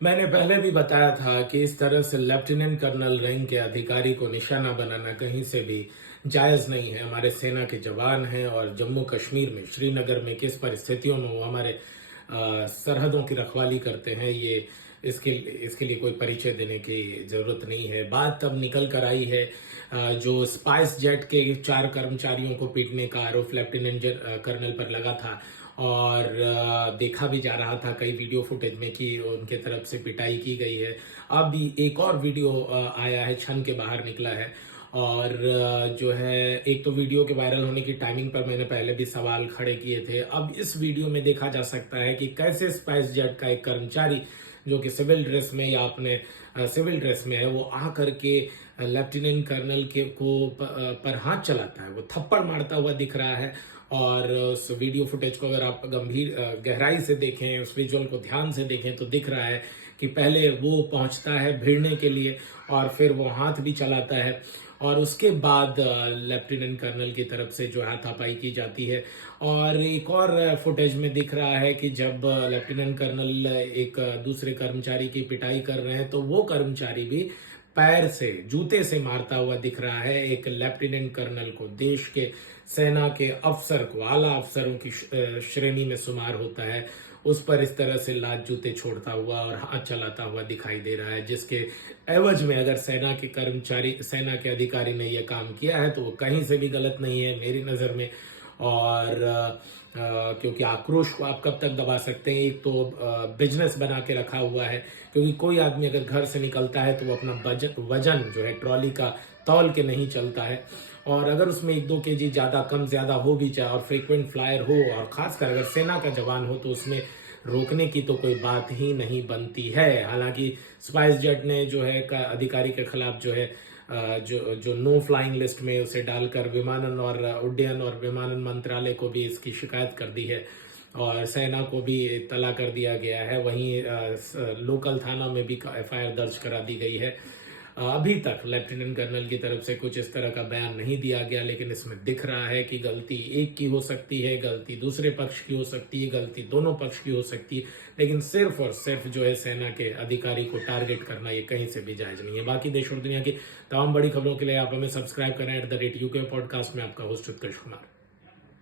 मैंने पहले भी बताया था कि इस तरह से लेफ्टिनेंट कर्नल रैंक के अधिकारी को निशाना बनाना कहीं से भी जायज नहीं है। हमारे सेना के जवान हैं और जम्मू कश्मीर में श्रीनगर में किस परिस्थितियों में वो हमारे सरहदों की रखवाली करते हैं, ये इसके इसके लिए कोई परिचय देने की जरूरत नहीं है। बात तब निकल कर आई है जो स्पाइस जेट के 4 कर्मचारियों को पीटने का आरोप लेफ्टिनेंट कर्नल पर लगा था और देखा भी जा रहा था कई वीडियो फुटेज में कि उनके तरफ से पिटाई की गई है। अब भी एक और वीडियो आया है, छन के बाहर निकला है और जो है एक तो वीडियो के वायरल होने की टाइमिंग पर मैंने पहले भी सवाल खड़े किए थे। अब इस वीडियो में देखा जा सकता है कि कैसे स्पाइस जेट का एक कर्मचारी जो कि सिविल ड्रेस में या अपने सिविल ड्रेस में है, वो आ करके लेफ्टिनेंट कर्नल के पर हाथ चलाता है, वो थप्पड़ मारता हुआ दिख रहा है। और उस वीडियो फुटेज को अगर आप गंभीर गहराई से देखें, उस विजुअल को ध्यान से देखें तो दिख रहा है कि पहले वो पहुंचता है भिड़ने के लिए और फिर वो हाथ भी चलाता है और उसके बाद लेफ्टिनेंट कर्नल की तरफ से जो हाथापाई की जाती है। और एक और फुटेज में दिख रहा है कि जब लेफ्टिनेंट कर्नल एक दूसरे कर्मचारी की पिटाई कर रहे हैं तो वो कर्मचारी भी पैर से जूते से मारता हुआ दिख रहा है एक लेफ्टिनेंट कर्नल को। देश के सेना के अफसर को, आला अफसरों की श्रेणी में शुमार होता है, उस पर इस तरह से लात जूते छोड़ता हुआ और हाथ चलाता हुआ दिखाई दे रहा है, जिसके एवज में अगर सेना के कर्मचारी, सेना के अधिकारी ने यह काम किया है तो वो कहीं से भी गलत नहीं है मेरी नजर में। और क्योंकि आक्रोश को आप कब तक दबा सकते हैं, एक तो बिजनेस बना के रखा हुआ है, क्योंकि कोई आदमी अगर घर से निकलता है तो वो अपना वजन जो है ट्रॉली का तौल के नहीं चलता है। और अगर उसमें 1-2 केजी ज्यादा कम ज्यादा हो भी जाए और फ्रीक्वेंट फ्लायर हो और खासकर अगर सेना का जवान हो तो उसमें रोकने की तो कोई बात ही नहीं बनती है। हालांकि स्पाइस जेट ने जो है का अधिकारी के खिलाफ जो है जो जो नो फ्लाइंग लिस्ट में उसे डालकर विमानन और उड्डयन और विमानन मंत्रालय को भी इसकी शिकायत कर दी है और सेना को भी इत्तला कर दिया गया है। वहीं लोकल थाना में भी एफआईआर दर्ज करा दी गई है। अभी तक लेफ्टिनेंट कर्नल की तरफ से कुछ इस तरह का बयान नहीं दिया गया, लेकिन इसमें दिख रहा है कि गलती एक की हो सकती है, गलती दूसरे पक्ष की हो सकती है, गलती दोनों पक्ष की हो सकती है, लेकिन सिर्फ और सिर्फ जो है सेना के अधिकारी को टारगेट करना ये कहीं से भी जायज नहीं है। बाकी देश और दुनिया की तमाम बड़ी खबरों के लिए आप हमें सब्सक्राइब करें @UK पॉडकास्ट में। आपका होस्ट उत्कर्ष कुमार।